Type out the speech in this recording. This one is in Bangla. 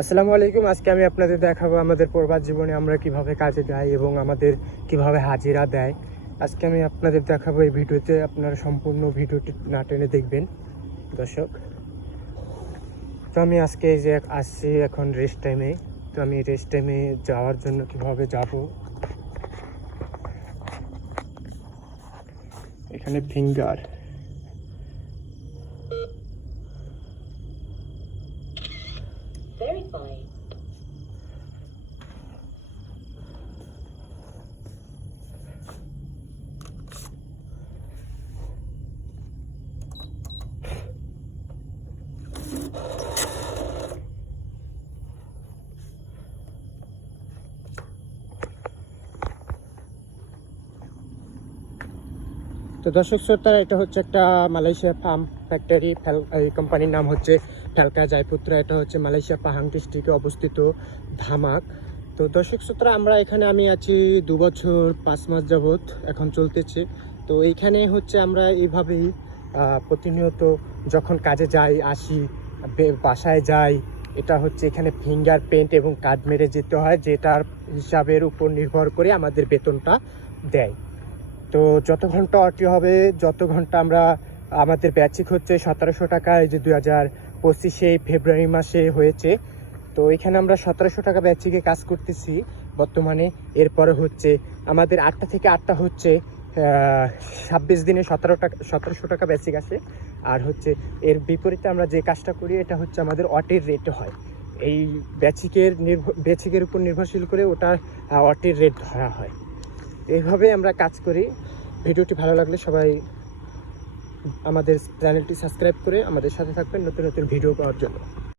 আসসালামু আলাইকুম। আজকে আমি আপনাদের দেখাবো আমাদের প্রবাদ জীবনে আমরা কীভাবে কাজে যাই এবং আমাদের কীভাবে হাজিরা দেয়। আজকে আমি আপনাদের দেখাবো এই ভিডিওতে, আপনারা সম্পূর্ণ ভিডিওটি না টেনে দেখবেন। দর্শক, তো আমি আজকে এই যে আসছি এখন রেস্ট টাইমে তো আমি রেস্ট টাইমে যাওয়ার জন্য কীভাবে যাব? এখানে ফিঙ্গার boy. তো দর্শক শ্রোতা, এটা হচ্ছে একটা মালয়েশিয়া ফার্ম ফ্যাক্টরি। এই কোম্পানির নাম হচ্ছে ফ্যালকা জয়পুত্রা। এটা হচ্ছে মালয়েশিয়া পাহাং ডিস্ট্রিক্টে অবস্থিত ধামাক। তো দর্শক শ্রোতা, আমরা এখানে আমি আছি দু বছর, পাঁচ মাস যাবৎ এখন চলতেছে। তো এইখানে হচ্ছে আমরা এইভাবেই প্রতিনিয়ত যখন কাজে যাই, আসি বাসায় যাই, এটা হচ্ছে এখানে ফিঙ্গার পেন্ট এবং কাজ মেরে যেতে হয়, যেটার হিসাবের উপর নির্ভর করে আমাদের বেতনটা দেয়। তো যত ঘণ্টা অটি হবে, যত ঘণ্টা আমরা আমাদের ব্যাচিক হচ্ছে সতেরোশো টাকা, এই যে দুই হাজার পঁচিশে ফেব্রুয়ারি মাসে হয়েছে। তো এখানে আমরা সতেরোশো টাকা ব্যাচিকে কাজ করতেছি বর্তমানে। এরপরে হচ্ছে আমাদের আটটা থেকে আটটা হচ্ছে ছাব্বিশ দিনে সতেরো টাকা, সতেরোশো টাকা বেসিক আসে। আর হচ্ছে এর বিপরীতে আমরা যে কাজটা করি, এটা হচ্ছে আমাদের অটির রেট হয়। এই ব্যাচিকের নির্ভর ব্যাচিকের উপর নির্ভরশীল করে ওটা অটির রেট ধরা হয়। এইভাবে আমরা কাজ করি। ভিডিওটি ভালো লাগলে সবাই আমাদের চ্যানেলটি সাবস্ক্রাইব করে আমাদের সাথে থাকবেন নতুন নতুন ভিডিও পাওয়ার জন্য।